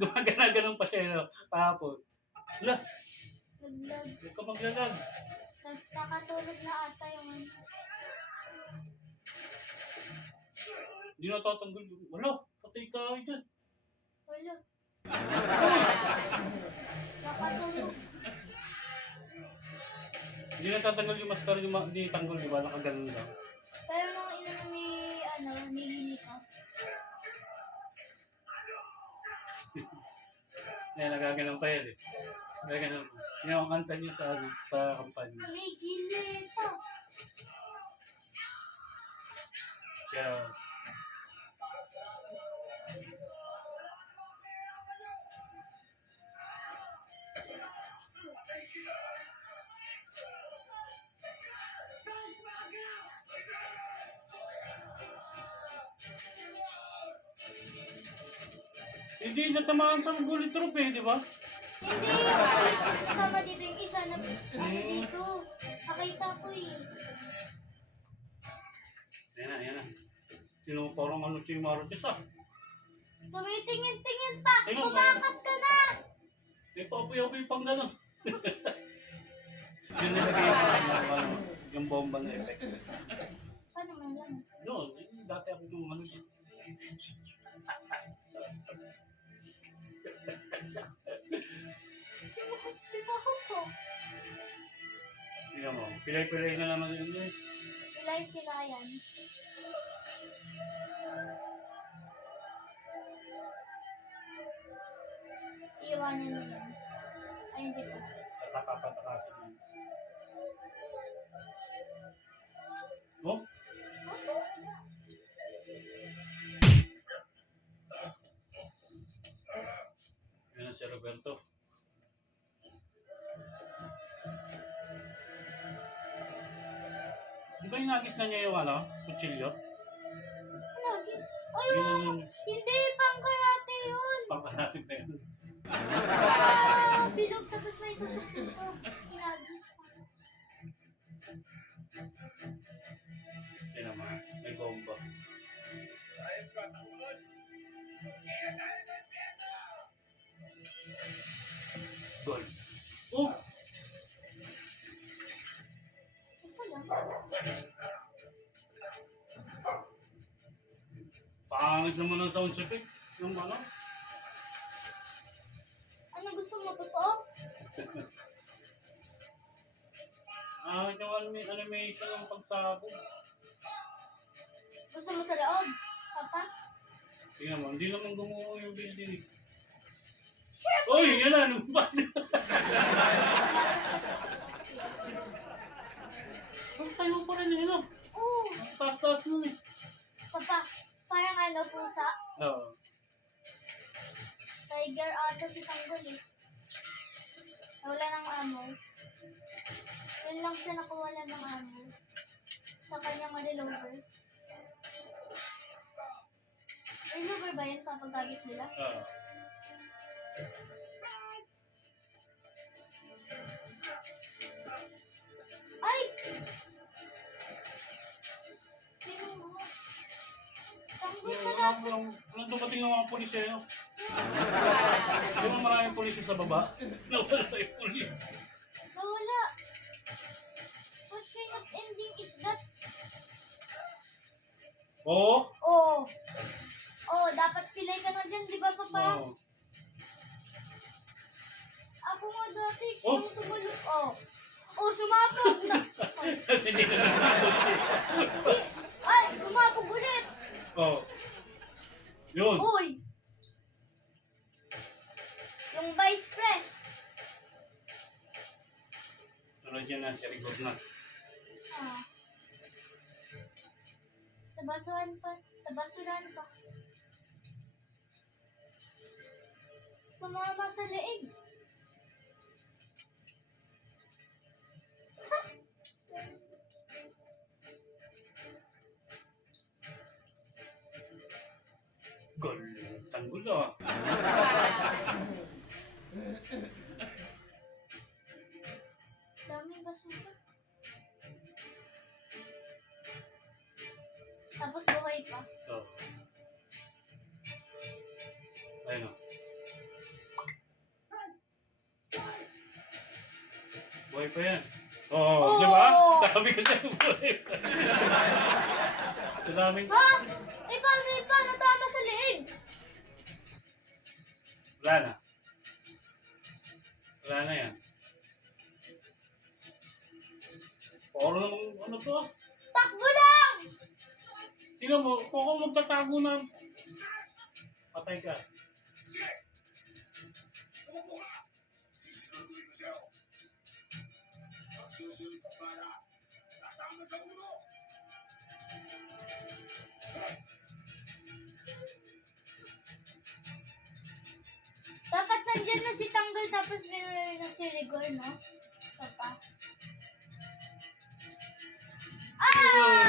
Gumagana-ganon pa siya, no? Kahapon. Wala, Naglag. huwag ka maglalag. Nagkakatulog na ata yung ano. Hindi na tatanggol. Wala, patay tayo dyan. Wala. Nakatulog. Hindi na tatanggal yung maskara, hindi tanggol, di ba? Nakaganon lang. Pero nung inano ni Lilita. Yan, nagaganon pa yan eh. Nagaganon. Yan ang kanta niya sa kampanya. May Lilita. Kaya, hindi natamaan sa bullet troop eh, di ba? Hindi. Tama dito yung isa na ano dito. Nakita ko eh. Yan na. Sino parang ano si Marites ah. Tumitingin-tingin pa. Ayun, Tumakas ka na. May papuyaw-puyaw pang gano'n. Yun nilagay yung bomba na effects. Paano man lang? Noon, dati ako yung ano. Si Mahal ko. Tingnan mo, pilay-pilay na naman yun eh. Pilay-pilayan. Iiwanan mo yan. Ay, hindi pa. Pataka-patakasin yun. Oh? Yan na si Roberto. Di ba inagis na niya yung ano, kutsilyo? Nagis. Ay, Yun wow. yung Hindi, pang karate yun. pangkanasin pa yun. Bilog tapos may tusok-tusok. Inagis pa. Tingnan mo, may bomba. Gol. Oh! Isa lang. Pangit naman ang sound effect. Yung ano? Ano gusto mo? Totoo? Yung animation ng pagsabog. Gusto mo sa loob? Papa? Tingnan mo, hindi naman gumuho yung building eh. Uy, yan na, lumipad. Ang tayo pa rin eh, no? Oo. Ang taas-taas nun eh. Papa, parang ano, pusa. Oo. Tiger ata si Tanggol eh. Nawala ng amo. Yun lang siya nakawala ng amo. Sa kanyang revolver. Revolver ba yan kapag gamit nila? Oo. Ay! Tingnan mo. Tanggol pala. Walang dumating ng mga pulis eh, no? Di ba maraming pulis sa baba? Nawala yung pulis. Nawala. What kind of ending is that? Oo? Oh. Oh, dapat pilay ka na dyan, di ba, Papa? Oo. Ako nga dati, Oh. kung tumalok. Oh. Oh, sumapog na. Kasi hindi na naman Ay, sumapog ulit. Oo. Yun. Uy. Yung vice pres. Sunod yan na, siya record na. Ah. Sa basuhan pa. Sa basuran pa. Tumama sa leeg. Gol. Tanggol ah. Daming basura. Tapos buhay pa. Oo. pa yan. Oo, di ba? Sabi ko sa'yo, buhay pa. Sa daming... Ha? Eh, paano tama sa leeg? Wala na. Wala na yan. Puro namang ano to? Takbo lang! Tingnan mo, kung ako magtatago na... Patay ka. Dapat nandyan na si Tanggol tapos meron na si Rigor, no? Ito pa. Ah!